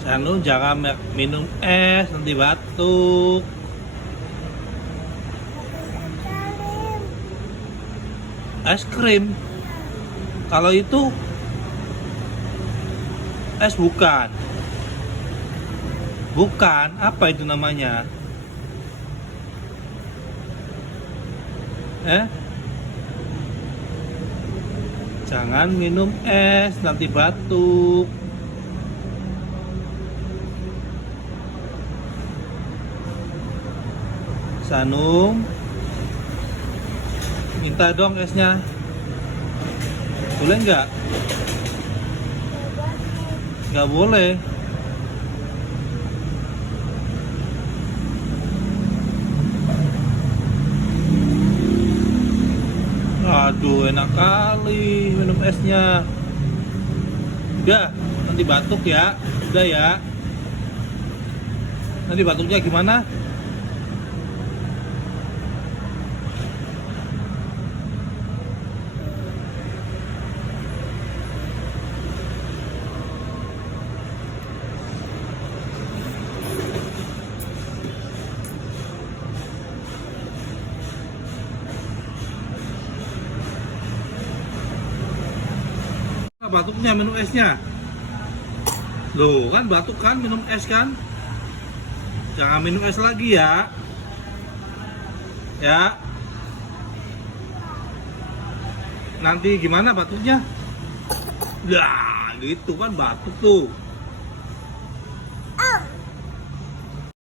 Sanu jangan minum es, nanti batuk. Es krim. Kalau itu es bukan. Bukan, apa itu namanya? Jangan minum es, nanti batuk. Sanum, minta dong esnya. Boleh nggak? Nggak boleh. Aduh, enak kali minum esnya. Udah, nanti batuk ya. Udah ya. Nanti batuknya gimana? Batuknya minum esnya. Loh, kan batuk kan minum es kan? Jangan minum es lagi ya. Ya. Nanti gimana batuknya? Ya, gitu kan batuk tuh.